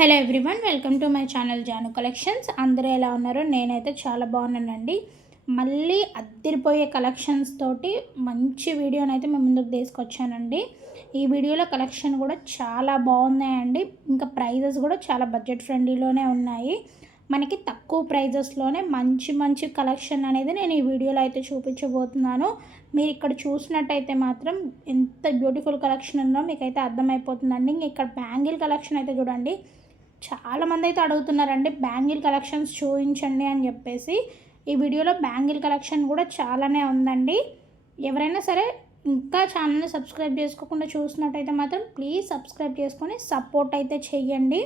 Hello everyone, welcome to my channel Janu collections. అందరూ ఎలా ఉన్నారు? నేనైతే చాలా బాగున్నానండి. మళ్ళీ అద్దరిపోయే కలెక్షన్స్ తోటి మంచి వీడియోనైతే మేము ముందుకు తీసుకొచ్చానండి. ఈ వీడియోలో కలెక్షన్ కూడా చాలా బాగున్నాయండి. ఇంకా ప్రైజెస్ కూడా చాలా బడ్జెట్ ఫ్రెండ్లీలోనే ఉన్నాయి. మనకి తక్కువ ప్రైజెస్లోనే మంచి మంచి కలెక్షన్ అనేది నేను ఈ వీడియోలో అయితే చూపించబోతున్నాను. మీరు ఇక్కడ చూసినట్టయితే మాత్రం ఎంత బ్యూటిఫుల్ కలెక్షన్ ఉందో మీకైతే అర్థమైపోతుందండి. ఇక్కడ బ్యాంగిల్ కలెక్షన్ అయితే చూడండి, చాలామంది అయితే అడుగుతున్నారండి బ్యాంగిల్ కలెక్షన్స్ చూపించండి అని చెప్పేసి. ఈ వీడియోలో బ్యాంగిల్ కలెక్షన్ కూడా చాలానే ఉందండి. ఎవరైనా సరే ఇంకా ఛానల్ని సబ్స్క్రైబ్ చేసుకోకుండా చూసినట్టయితే మాత్రం ప్లీజ్ సబ్స్క్రైబ్ చేసుకొని సపోర్ట్ అయితే చెయ్యండి.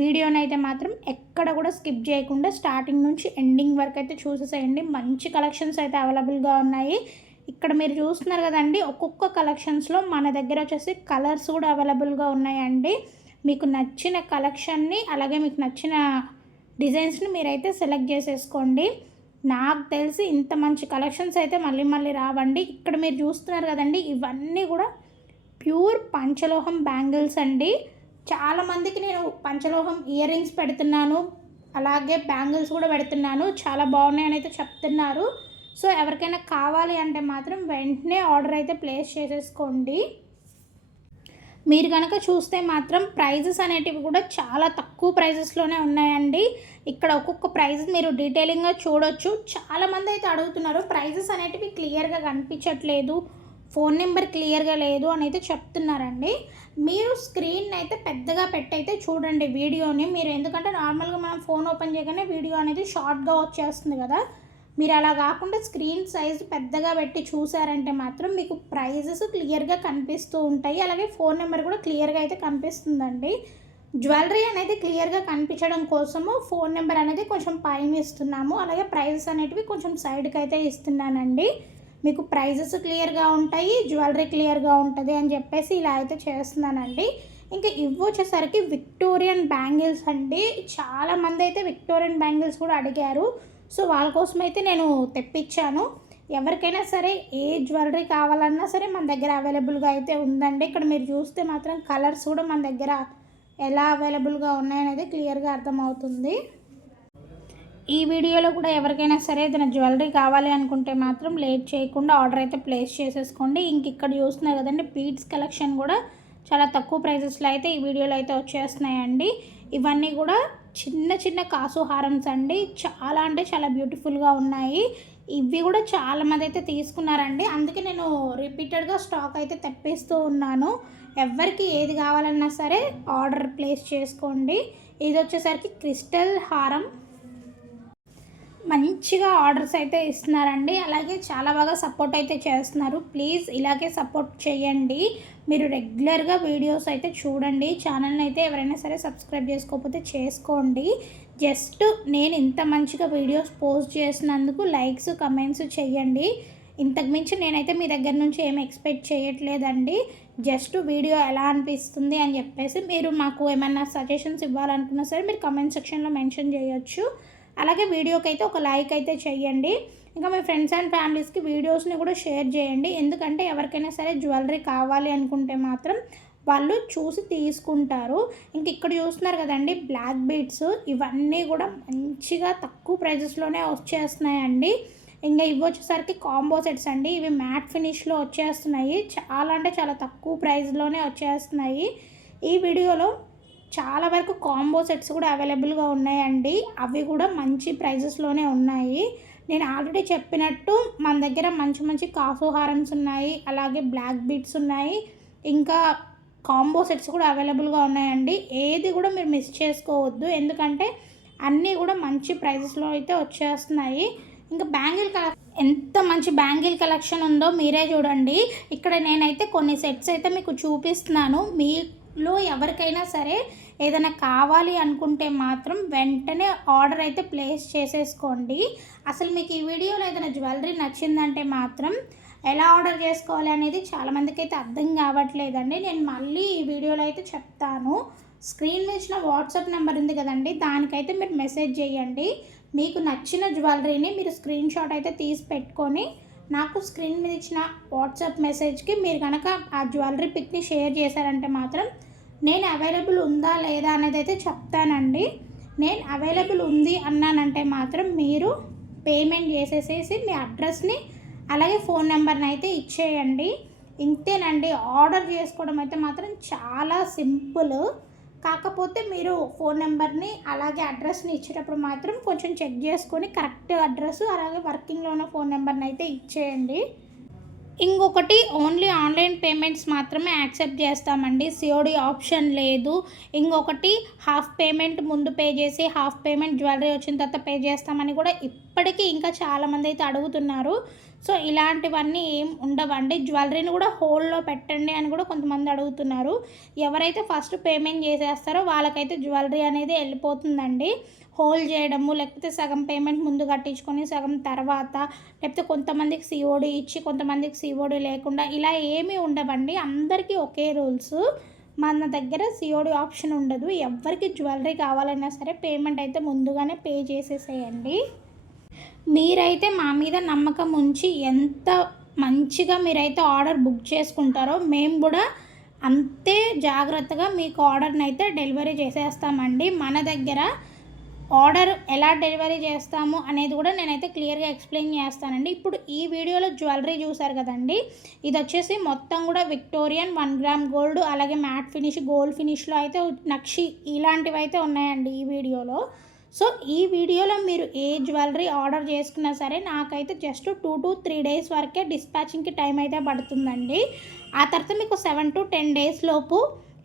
వీడియోని అయితే మాత్రం ఎక్కడ కూడా స్కిప్ చేయకుండా స్టార్టింగ్ నుంచి ఎండింగ్ వరకు అయితే చూసేసేయండి. మంచి కలెక్షన్స్ అయితే అవైలబుల్గా ఉన్నాయి. ఇక్కడ మీరు చూస్తున్నారు కదండి, ఒక్కొక్క కలెక్షన్స్లో మన దగ్గర వచ్చేసి కలర్స్ కూడా అవైలబుల్గా ఉన్నాయండి. మీకు నచ్చిన కలెక్షన్ని అలాగే మీకు నచ్చిన డిజైన్స్ని మీరైతే సెలెక్ట్ చేసేసుకోండి. నాకు తెలిసి ఇంత మంచి కలెక్షన్స్ అయితే మళ్ళీ మళ్ళీ రావండి. ఇక్కడ మీరు చూస్తున్నారు కదండి, ఇవన్నీ కూడా ప్యూర్ పంచలోహం బ్యాంగిల్స్ అండి. చాలామందికి నేను పంచలోహం ఇయర్ రింగ్స్ పెడుతున్నాను, అలాగే బ్యాంగిల్స్ కూడా పెడుతున్నాను. చాలా బాగున్నాయని అయితే చెప్తున్నారు. సో ఎవరికైనా కావాలి అంటే మాత్రం వెంటనే ఆర్డర్ అయితే ప్లేస్ చేసేసుకోండి. మీరు కనుక చూస్తే మాత్రం ప్రైజెస్ అనేటివి కూడా చాలా తక్కువ ప్రైజెస్లోనే ఉన్నాయండి. ఇక్కడ ఒక్కొక్క ప్రైజెస్ మీరు డీటెయిలింగ్గా చూడొచ్చు. చాలామంది అయితే అడుగుతున్నారు ప్రైజెస్ అనేటివి క్లియర్గా కనిపించట్లేదు, ఫోన్ నెంబర్ క్లియర్గా లేదు అని అయితే చెప్తున్నారండి. మీరు స్క్రీన్ అయితే పెద్దగా పెట్టయితే చూడండి వీడియోని. మీరు ఎందుకంటే నార్మల్గా మనం ఫోన్ ఓపెన్ చేయగానే వీడియో అనేది షార్ట్గా వచ్చేస్తుంది కదా. మీరు అలా కాకుండా స్క్రీన్ సైజు పెద్దగా పెట్టి చూసారంటే మాత్రం మీకు ప్రైజెస్ క్లియర్గా కనిపిస్తూ ఉంటాయి. అలాగే ఫోన్ నెంబర్ కూడా క్లియర్గా అయితే కనిపిస్తుందండి. జ్యువెలరీ అనేది క్లియర్గా కనిపించడం కోసము ఫోన్ నెంబర్ అనేది కొంచెం పైన ఇస్తున్నాము, అలాగే ప్రైజెస్ అనేటివి కొంచెం సైడ్కి అయితే ఇస్తున్నానండి. మీకు ప్రైజెస్ క్లియర్గా ఉంటాయి, జ్యువెలరీ క్లియర్గా ఉంటుంది అని చెప్పేసి ఇలా అయితే చేస్తున్నానండి. ఇంకా ఇవి వచ్చేసరికి విక్టోరియన్ బ్యాంగిల్స్ అండి. చాలామంది అయితే విక్టోరియన్ బ్యాంగిల్స్ కూడా అడిగారు. సో వాళ్ళ కోసం అయితే నేను తెప్పించాను. ఎవరికైనా సరే ఏ జ్యువెలరీ కావాలన్నా సరే మన దగ్గర అవైలబుల్గా అయితే ఉందండి. ఇక్కడ మీరు చూస్తే మాత్రం కలర్స్ కూడా మన దగ్గర ఎలా అవైలబుల్గా ఉన్నాయనేది క్లియర్గా అర్థమవుతుంది. ఈ వీడియోలో కూడా ఎవరికైనా సరే ఏదైనా జ్యువెలరీ కావాలి అనుకుంటే మాత్రం లేట్ చేయకుండా ఆర్డర్ అయితే ప్లేస్ చేసేసుకోండి. ఇంక ఇక్కడ చూస్తున్నారు కదండి, బీడ్స్ కలెక్షన్ కూడా చాలా తక్కువ ప్రైజెస్లో అయితే ఈ వీడియోలో అయితే వచ్చేస్తున్నాయండి. ఇవన్నీ కూడా చిన్న చిన్న కాసు హారమ్స్ అండి. చాలా అంటే చాలా బ్యూటిఫుల్గా ఉన్నాయి. ఇవి కూడా చాలామంది అయితే తీసుకున్నారండి, అందుకే నేను రిపీటెడ్గా స్టాక్ అయితే తెప్పిస్తూ ఉన్నాను. ఎవరికి ఏది కావాలన్నా సరే ఆర్డర్ ప్లేస్ చేసుకోండి. ఇది వచ్చేసరికి క్రిస్టల్ హారం, మంచిగా ఆర్డర్స్ అయితే ఇస్తున్నారండి. అలాగే చాలా బాగా సపోర్ట్ అయితే చేస్తున్నారు. ప్లీజ్ ఇలాగే సపోర్ట్ చేయండి. మీరు రెగ్యులర్గా వీడియోస్ అయితే చూడండి. ఛానల్ని అయితే ఎవరైనా సరే సబ్స్క్రైబ్ చేసుకోకపోతే చేసుకోండి. జస్ట్ నేను ఇంత మంచిగా వీడియోస్ పోస్ట్ చేసినందుకు లైక్స్ కమెంట్స్ చేయండి. ఇంతకుమించి నేనైతే మీ దగ్గర నుంచి ఏమి ఎక్స్పెక్ట్ చేయట్లేదండి. జస్ట్ వీడియో ఎలా అనిపిస్తుంది అని చెప్పేసి మీరు మాకు ఏమైనా సజెషన్స్ ఇవ్వాలనుకున్నా సరే మీరు కమెంట్ సెక్షన్లో మెన్షన్ చేయొచ్చు. అలాగే వీడియోకి అయితే ఒక లైక్ అయితే చేయండి. ఇంకా మీ ఫ్రెండ్స్ అండ్ ఫ్యామిలీస్కి వీడియోస్ని కూడా షేర్ చేయండి. ఎందుకంటే ఎవరికైనా సరే జ్యువెలరీ కావాలి అనుకుంటే మాత్రం వాళ్ళు చూసి తీసుకుంటారు. ఇంక ఇక్కడ చూస్తున్నారు కదండి బ్లాక్ బీడ్స్, ఇవన్నీ కూడా మంచిగా తక్కువ ప్రైజెస్లోనే వచ్చేస్తున్నాయండి. ఇంకా ఇవి వచ్చేసరికి కాంబో సెట్స్ అండి. ఇవి మ్యాట్ ఫినిష్లో వచ్చేస్తున్నాయి. చాలా అంటే చాలా తక్కువ ప్రైస్లోనే వచ్చేస్తున్నాయి. ఈ వీడియోలో చాలా వరకు కాంబో సెట్స్ కూడా అవైలబుల్గా ఉన్నాయండి. అవి కూడా మంచి ప్రైజెస్లోనే ఉన్నాయి. నేను ఆల్రెడీ చెప్పినట్టు మన దగ్గర మంచి మంచి కాసు హారమ్స్ ఉన్నాయి, అలాగే బ్లాక్ బీడ్స్ ఉన్నాయి, ఇంకా కాంబో సెట్స్ కూడా అవైలబుల్గా ఉన్నాయండి. ఏది కూడా మీరు మిస్ చేసుకోవద్దు, ఎందుకంటే అన్నీ కూడా మంచి ప్రైజెస్లో అయితే వచ్చేస్తున్నాయి. ఇంకా బ్యాంగిల్ ఎంత మంచి బ్యాంగిల్ కలెక్షన్ ఉందో మీరే చూడండి. ఇక్కడ నేనైతే కొన్ని సెట్స్ అయితే మీకు చూపిస్తున్నాను. మీలో ఎవరికైనా సరే ఏదైనా కావాలి అనుకుంటే మాత్రం వెంటనే ఆర్డర్ అయితే ప్లేస్ చేసేసుకోండి. అసలు మీకు ఈ వీడియోలో ఏదైనా జ్యువెలరీ నచ్చిందంటే మాత్రం ఎలా ఆర్డర్ చేసుకోవాలి అనేది చాలామందికి అయితే అర్థం కావట్లేదండి. నేను మళ్ళీ ఈ వీడియోలో అయితే చెప్తాను. స్క్రీన్ మీద ఇచ్చిన వాట్సాప్ నెంబర్ ఉంది కదండి, దానికైతే మీరు మెసేజ్ చేయండి. మీకు నచ్చిన జ్యువెలరీని మీరు స్క్రీన్ షాట్ అయితే తీసి పెట్టుకొని నాకు స్క్రీన్ మీద ఇచ్చిన వాట్సాప్ మెసేజ్కి మీరు కనుక ఆ జ్యువెలరీ పిక్ని షేర్ చేశారంటే మాత్రం నేను అవైలబుల్ ఉందా లేదా అనేది అయితే చెప్తానండి. నేను అవైలబుల్ ఉంది అన్నానంటే మాత్రం మీరు పేమెంట్ చేసేసేసి మీ అడ్రస్ని అలాగే ఫోన్ నెంబర్ని అయితే ఇచ్చేయండి. ఇంతేనండి. ఆర్డర్ చేసుకోవడం అయితే మాత్రం చాలా సింపుల్. కాకపోతే మీరు ఫోన్ నెంబర్ని అలాగే అడ్రస్ని ఇచ్చేటప్పుడు మాత్రం కొంచెం చెక్ చేసుకొని కరెక్ట్ అడ్రస్ అలాగే వర్కింగ్లో ఉన్న ఫోన్ నెంబర్ని అయితే ఇచ్చేయండి. ఇంకొకటి, ఓన్లీ ఆన్లైన్ పేమెంట్స్ మాత్రమే యాక్సెప్ట్ చేస్తామండి. సిఓడి ఆప్షన్ లేదు. ఇంకొకటి, హాఫ్ పేమెంట్ ముందు పే చేసి హాఫ్ పేమెంట్ జ్యువెలరీ వచ్చిన తర్వాత పే చేస్తామని కూడా ఇప్పటికీ ఇంకా చాలామంది అయితే అడుగుతున్నారు. సో ఇలాంటివన్నీ ఏం ఉండవండి. జ్యువెలరీని కూడా హోల్డ్లో పెట్టండి అని కూడా కొంతమంది అడుగుతున్నారు. ఎవరైతే ఫస్ట్ పేమెంట్ చేసేస్తారో వాళ్ళకైతే జ్యువెలరీ అనేది వెళ్ళిపోతుందండి. హోల్డ్ చేయడము, లేకపోతే సగం పేమెంట్ ముందు కట్టించుకొని సగం తర్వాత, లేకపోతే కొంతమందికి సిఓడి ఇచ్చి కొంతమందికి సిఓడి లేకుండా, ఇలా ఏమీ ఉండవండి. అందరికీ ఒకే రూల్స్. మన దగ్గర సిఓడి ఆప్షన్ ఉండదు. ఎవరికి జ్యువెలరీ కావాలన్నా సరే పేమెంట్ అయితే ముందుగానే పే చేసేసేయండి. మీరైతే మా మీద నమ్మకం ఉంచి ఎంత మంచిగా మీరైతే ఆర్డర్ బుక్ చేసుకుంటారో మేము కూడా అంతే జాగ్రత్తగా మీకు ఆర్డర్ని అయితే డెలివరీ చేసేస్తామండి. మన దగ్గర ఆర్డర్ ఎలా డెలివరీ చేస్తాము అనేది కూడా నేనైతే క్లియర్గా ఎక్స్ప్లెయిన్ చేస్తానండి. ఇప్పుడు ఈ వీడియోలో జ్యువెలరీ చూసారు కదండి, ఇది వచ్చేసి మొత్తం కూడా విక్టోరియన్ 1 గ్రామ్ గోల్డ్ అలాగే మ్యాట్ ఫినిష్ గోల్డ్ ఫినిష్లో అయితే నక్షి ఇలాంటివి అయితే ఉన్నాయండి ఈ వీడియోలో. సో ఈ వీడియోలో మీరు ఏ జ్యువెలరీ ఆర్డర్ చేసుకున్నా సరే నాకైతే జస్ట్ 2 to 3 డేస్ వరకే డిస్పాచింగ్కి టైం అయితే పడుతుందండి. ఆ తర్వాత మీకు 7 to 10 డేస్ లోపు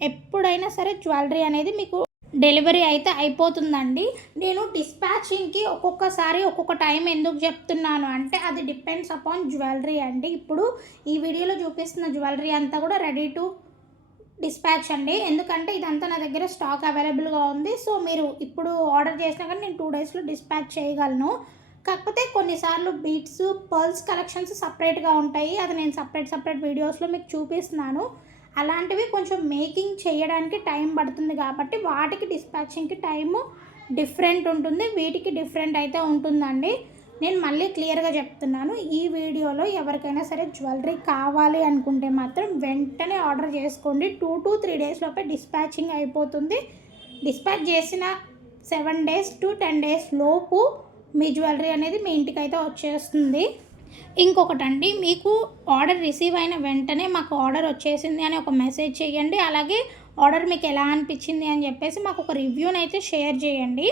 ఎప్పుడైనా సరే జ్యువెలరీ అనేది మీకు డెలివరీ అయితే అయిపోతుందండి. నేను డిస్పాచింగ్కి ఒక్కొక్కసారి ఒక్కొక్క టైం ఎందుకు చెప్తున్నాను అంటే అది డిపెండ్స్ అపాన్ జ్యువెలరీ అండి. ఇప్పుడు ఈ వీడియోలో చూపిస్తున్న జ్యువెలరీ అంతా కూడా రెడీ టు డిస్పాచ్ అండి. ఎందుకంటే ఇదంతా నా దగ్గర స్టాక్ అవైలబుల్గా ఉంది. సో మీరు ఇప్పుడు ఆర్డర్ చేసినా కానీ నేను 2 డేస్లో డిస్పాచ్ చేయగలను. కాకపోతే కొన్నిసార్లు బీట్స్ పర్ల్స్ కలెక్షన్స్ సపరేట్గా ఉంటాయి. అది నేను సపరేట్ వీడియోస్లో మీకు చూపిస్తున్నాను. అలాంటివి కొంచెం మేకింగ్ చేయడానికి టైం పడుతుంది కాబట్టి వాటికి డిస్పాచింగ్కి టైము డిఫరెంట్ ఉంటుంది, వీటికి డిఫరెంట్ అయితే ఉంటుందండి. నేను మళ్ళీ క్లియర్గా చెప్తున్నాను. ఈ వీడియోలో ఎవరికైనా సరే జ్యువెలరీ కావాలి అనుకుంటే మాత్రం వెంటనే ఆర్డర్ చేసుకోండి. 2 to 3 డేస్ లోపే డిస్పాచింగ్ అయిపోతుంది. డిస్పాచ్ చేసిన 7 days to 10 days లోపు మీ జ్యువెలరీ అనేది మీ ఇంటికి అయితే వచ్చేస్తుంది. ఇంకొకటండి, మీకు ఆర్డర్ రిసీవ్ అయిన వెంటనే మాకు ఆర్డర్ వచ్చేసింది అని ఒక మెసేజ్ చేయండి. అలాగే ఆర్డర్ మీకు ఎలా అనిపించింది అని చెప్పేసి మాకు ఒక రివ్యూని అయితే షేర్ చేయండి.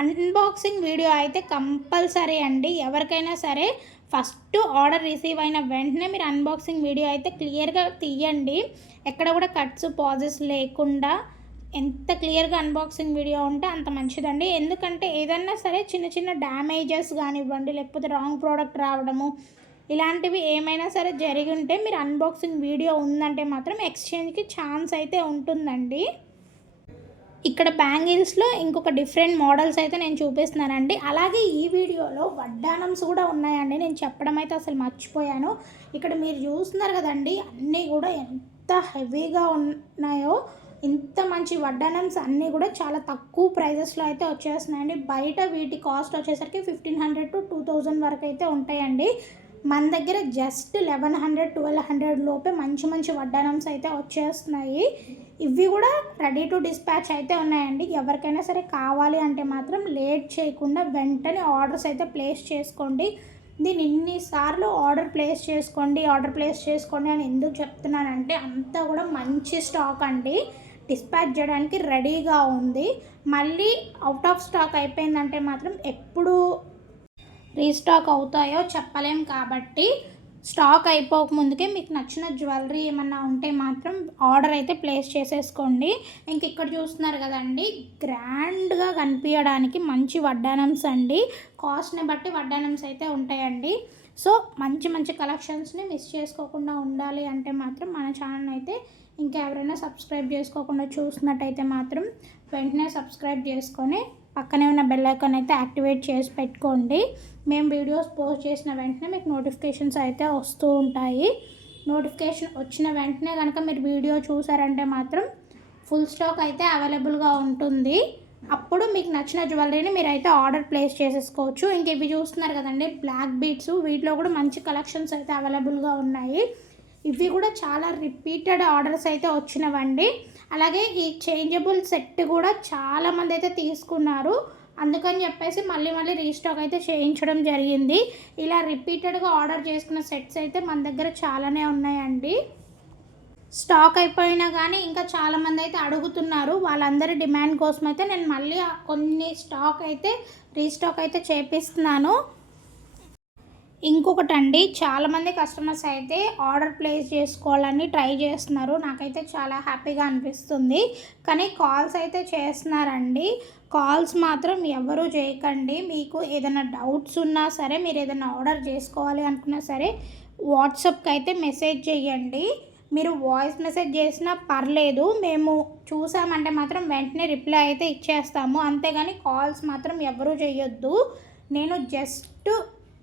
అన్బాక్సింగ్ వీడియో అయితే కంపల్సరీ అండి. ఎవరికైనా సరే ఫస్ట్ ఆర్డర్ రిసీవ్ అయిన వెంటనే మీరు అన్బాక్సింగ్ వీడియో అయితే క్లియర్గా తీయండి. ఎక్కడ కూడా కట్స్ పాజెస్ లేకుండా ఎంత క్లియర్గా అన్బాక్సింగ్ వీడియో ఉంటే అంత మంచిదండి. ఎందుకంటే ఏదన్నా సరే చిన్న చిన్న డ్యామేజెస్ కానివ్వండి, లేకపోతే రాంగ్ ప్రోడక్ట్ రావడము, ఇలాంటివి ఏమైనా సరే జరిగి ఉంటే మీరు అన్బాక్సింగ్ వీడియో ఉందంటే మాత్రం ఎక్స్చేంజ్కి ఛాన్స్ అయితే ఉంటుందండి. ఇక్కడ బ్యాంగిల్స్లో ఇంకొక డిఫరెంట్ మోడల్స్ అయితే నేను చూపిస్తున్నానండి. అలాగే ఈ వీడియోలో వడ్డానమ్స్ కూడా ఉన్నాయండి. నేను చెప్పడం అయితే అసలు మర్చిపోయాను. ఇక్కడ మీరు చూస్తున్నారు కదండి, అన్నీ కూడా ఎంత హెవీగా ఉన్నాయో. ఇంత మంచి వడ్డానమ్స్ అన్నీ కూడా చాలా తక్కువ ప్రైజెస్లో అయితే వచ్చేస్తున్నాయండి. బయట వీటి కాస్ట్ వచ్చేసరికి 1500 to 2000 వరకు అయితే ఉంటాయండి. మన దగ్గర జస్ట్ 1100 1200 లోపే మంచి వడ్డానమ్స్ అయితే వచ్చేస్తున్నాయి. ఇవి కూడా రెడీ టు డిస్పాచ్ అయితే ఉన్నాయండి. ఎవరికైనా సరే కావాలి అంటే మాత్రం లేట్ చేయకుండా వెంటనే ఆర్డర్స్ అయితే ప్లేస్ చేసుకోండి. దీన్ని ఇన్నిసార్లు ఆర్డర్ ప్లేస్ చేసుకోండి అని ఎందుకు చెప్తున్నానంటే అంతా కూడా మంచి స్టాక్ అండి. డిస్పాచ్ చేయడానికి రెడీగా ఉంది. మళ్ళీ అవుట్ ఆఫ్ స్టాక్ అయిపోయిందంటే మాత్రం ఎప్పుడు రీస్టాక్ అవుతాయో చెప్పలేం. కాబట్టి స్టాక్ అయిపోక ముందుకే మీకు నచ్చిన జ్యువెలరీ ఏమన్నా ఉంటే మాత్రం ఆర్డర్ అయితే ప్లేస్ చేసేసుకోండి. ఇంక ఇక్కడ చూస్తున్నారు కదండి, గ్రాండ్గా కనిపించడానికి మంచి వడ్డానమ్స్ అండి. కాస్ట్ని బట్టి వడ్డానమ్స్ అయితే ఉంటాయండి. సో మంచి కలెక్షన్స్ని మిస్ చేసుకోకుండా ఉండాలి అంటే మాత్రం మన ఛానల్ అయితే ఇంకెవరైనా సబ్స్క్రైబ్ చేసుకోకుండా చూసినట్టయితే మాత్రం వెంటనే సబ్స్క్రైబ్ చేసుకొని పక్కనే ఉన్న బెల్ ఐకాన్ అయితే యాక్టివేట్ చేసి పెట్టుకోండి. మేము వీడియోస్ పోస్ట్ చేసిన వెంటనే మీకు నోటిఫికేషన్స్ అయితే వస్తూ ఉంటాయి. నోటిఫికేషన్ వచ్చిన వెంటనే కనుక మీరు వీడియో చూసారంటే మాత్రం ఫుల్ స్టాక్ అయితే అవైలబుల్గా ఉంటుంది. అప్పుడు మీకు నచ్చిన జ్యువెలరీని మీరైతే ఆర్డర్ ప్లేస్ చేసేసుకోవచ్చు. ఇంక ఇవి చూస్తున్నారు కదండి, బ్లాక్ బీడ్స్, వీటిలో కూడా మంచి కలెక్షన్స్ అయితే అవైలబుల్గా ఉన్నాయి. ఇవి కూడా చాలా రిపీటెడ్ ఆర్డర్స్ అయితే వచ్చినవండి. అలాగే ఈ చేంజబుల్ సెట్ కూడా చాలామంది అయితే తీసుకున్నారు. అందుకని చెప్పేసి మళ్ళీ మళ్ళీ రీస్టాక్ అయితే చేయించడం జరిగింది. ఇలా రిపీటెడ్గా ఆర్డర్ చేసుకున్న సెట్స్ అయితే మన దగ్గర చాలానే ఉన్నాయండి. స్టాక్ అయిపోయినా కానీ ఇంకా చాలామంది అయితే అడుగుతున్నారు. వాళ్ళందరి డిమాండ్ కోసం అయితే నేను మళ్ళీ కొన్ని స్టాక్ అయితే రీస్టాక్ అయితే చేపిస్తున్నాను. ఇంకొకటండి, చాలామంది కస్టమర్స్ అయితే ఆర్డర్ ప్లేస్ చేసుకోవాలని ట్రై చేస్తున్నారు. నాకైతే చాలా హ్యాపీగా అనిపిస్తుంది. కానీ కాల్స్ అయితే చేస్తున్నారండి. కాల్స్ మాత్రం ఎవరు చేయకండి. మీకు ఏదైనా డౌట్స్ ఉన్నా సరే, మీరు ఏదైనా ఆర్డర్ చేసుకోవాలి అనుకున్నా సరే వాట్సాప్కి అయితే మెసేజ్ చేయండి. మీరు వాయిస్ మెసేజ్ చేసినా పర్లేదు, మేము చూసామంటే మాత్రం వెంటనే రిప్లై అయితే ఇచ్చేస్తాము. అంతేగాని కాల్స్ మాత్రం ఎవరూ చేయొద్దు. నేను జస్ట్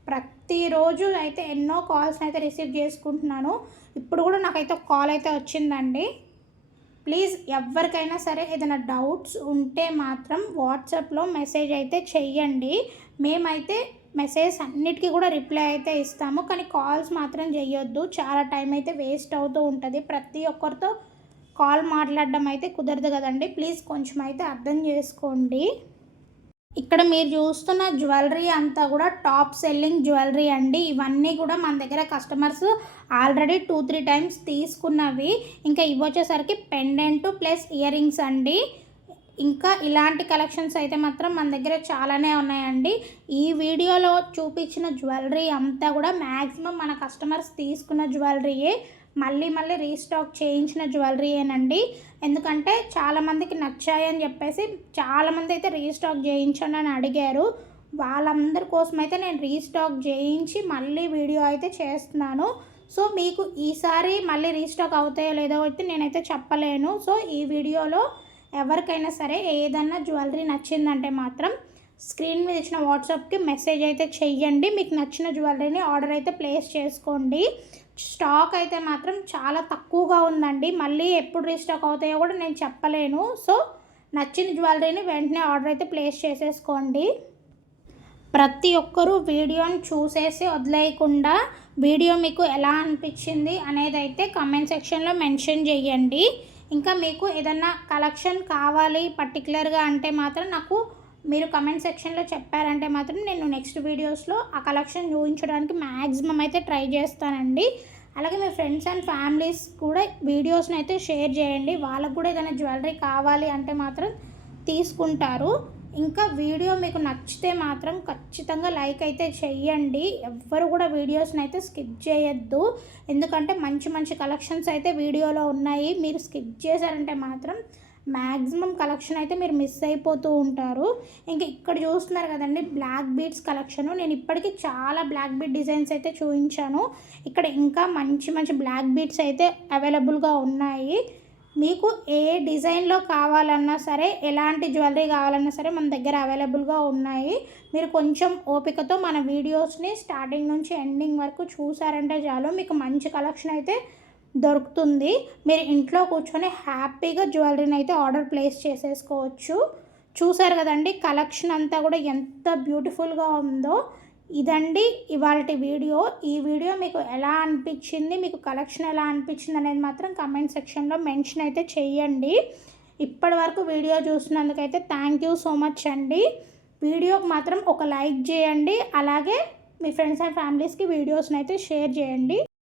ప్రతిరోజు అయితే ఎన్నో కాల్స్ అయితే రిసీవ్ చేసుకుంటున్నాను. ఇప్పుడు కూడా నాకైతే ఒక కాల్ అయితే వచ్చిందండి. ప్లీజ్ ఎవరికైనా సరే ఏదైనా డౌట్స్ ఉంటే మాత్రం వాట్సాప్లో మెసేజ్ అయితే చెయ్యండి. మేమైతే మెసేజ్ అన్నిటికీ కూడా రిప్లై అయితే ఇస్తాము. కానీ కాల్స్ మాత్రం చేయొద్దు. చాలా టైం అయితే వేస్ట్ అవుతూ ఉంటుంది. ప్రతి ఒక్కరితో కాల్ మాట్లాడడం అయితే కుదరదు కదండి. ప్లీజ్ కొంచెం అయితే అర్థం చేసుకోండి. ఇక్కడ మీరు చూస్తున్న జ్యువెలరీ అంతా కూడా టాప్ సెల్లింగ్ జ్యువెలరీ అండి. ఇవన్నీ కూడా మన దగ్గర కస్టమర్స్ ఆల్రెడీ 2-3 టైమ్స్ తీసుకున్నవి. ఇంకా ఇవి వచ్చేసరికి పెండెంట్ ప్లస్ ఇయర్ రింగ్స్ అండి. ఇంకా ఇలాంటి కలెక్షన్స్ అయితే మాత్రం మన దగ్గర చాలానే ఉన్నాయండి. ఈ వీడియోలో చూపించిన జ్యువెలరీ అంతా కూడా మ్యాక్సిమం మన కస్టమర్స్ తీసుకున్న జ్యువెలరీయే. మళ్ళీ మళ్ళీ రీస్టాక్ చేయించిన జ్యువెలరీయేనండి. ఎందుకంటే చాలామందికి నచ్చాయని చెప్పేసి చాలామంది అయితే రీస్టాక్ చేయించండి అని అడిగారు. వాళ్ళందరి కోసం అయితే నేను రీస్టాక్ చేయించి మళ్ళీ వీడియో అయితే చేస్తున్నాను. సో మీకు ఈసారి మళ్ళీ రీస్టాక్ అవుతాయో లేదో అయితే నేనైతే చెప్పలేను. సో ఈ వీడియోలో ఎవరికైనా సరే ఏదన్నా జ్యువెలరీ నచ్చిందంటే మాత్రం స్క్రీన్ మీద ఇచ్చిన వాట్సాప్కి మెసేజ్ అయితే చెయ్యండి. మీకు నచ్చిన జ్యువెలరీని ఆర్డర్ అయితే ప్లేస్ చేసుకోండి. స్టాక్ అయితే మాత్రం చాలా తక్కువగా ఉందండి. మళ్ళీ ఎప్పుడు రీస్టాక్ అవుతాయో కూడా నేను చెప్పలేను. సో నచ్చిన జ్యువెలరీని వెంటనే ఆర్డర్ అయితే ప్లేస్ చేసేసుకోండి. ప్రతి ఒక్కరూ వీడియోని చూసేసి వదిలేయకుండా వీడియో మీకు ఎలా అనిపించింది అనేది అయితే కామెంట్ సెక్షన్లో మెన్షన్ చేయండి. ఇంకా మీకు ఏదన్నా కలెక్షన్ కావాలి పర్టికులర్గా అంటే మాత్రం నాకు మీరు కమెంట్ సెక్షన్లో చెప్పారంటే మాత్రం నేను నెక్స్ట్ వీడియోస్లో ఆ కలెక్షన్ చూపించడానికి మ్యాక్సిమం అయితే ట్రై చేస్తానండి. అలాగే మీ ఫ్రెండ్స్ అండ్ ఫ్యామిలీస్ కూడా వీడియోస్ని అయితే షేర్ చేయండి. వాళ్ళకు కూడా ఏదైనా జ్యువెలరీ కావాలి అంటే మాత్రం తీసుకుంటారు. ఇంకా వీడియో మీకు నచ్చితే మాత్రం ఖచ్చితంగా లైక్ అయితే చెయ్యండి. ఎవ్వరు కూడా వీడియోస్ని అయితే స్కిప్ చేయొద్దు. ఎందుకంటే మంచి మంచి కలెక్షన్స్ అయితే వీడియోలో ఉన్నాయి. మీరు స్కిప్ చేశారంటే మాత్రం మ్యాక్సిమం కలెక్షన్ అయితే మీరు మిస్ అయిపోతూ ఉంటారు. ఇంకా ఇక్కడ చూస్తున్నారు కదండి బ్లాక్ బీడ్స్ కలెక్షను. నేను ఇప్పటికీ చాలా బ్లాక్ బీడ్ డిజైన్స్ అయితే చూపించాను. ఇక్కడ ఇంకా మంచి మంచి బ్లాక్ బీడ్స్ అయితే అవైలబుల్గా ఉన్నాయి. మీకు ఏ డిజైన్లో కావాలన్నా సరే, ఎలాంటి జ్యువెలరీ కావాలన్నా సరే మన దగ్గర అవైలబుల్గా ఉన్నాయి. మీరు కొంచెం ఓపికతో మన వీడియోస్ని స్టార్టింగ్ నుంచి ఎండింగ్ వరకు చూసారంటే చాలు, మీకు మంచి కలెక్షన్ అయితే దొరుకుతుంది. మీరు ఇంట్లో కూర్చొని హ్యాపీగా జ్యువెలరీని అయితే ఆర్డర్ ప్లేస్ చేసేసుకోవచ్చు. చూసారు కదండి కలెక్షన్ అంతా కూడా ఎంత బ్యూటిఫుల్గా ఉందో. ఇదండి ఇవాల్టి వీడియో. ఈ వీడియో మీకు ఎలా అనిపించింది, మీకు కలెక్షన్ ఎలా అనిపించింది అనేది మాత్రం కమెంట్ సెక్షన్లో మెన్షన్ అయితే చెయ్యండి. ఇప్పటి వరకు వీడియో చూసినందుకైతే థ్యాంక్ యూ సో మచ్ అండి. వీడియోకి మాత్రం ఒక లైక్ చేయండి. అలాగే మీ ఫ్రెండ్స్ అండ్ ఫ్యామిలీస్కి వీడియోస్ని అయితే షేర్ చేయండి.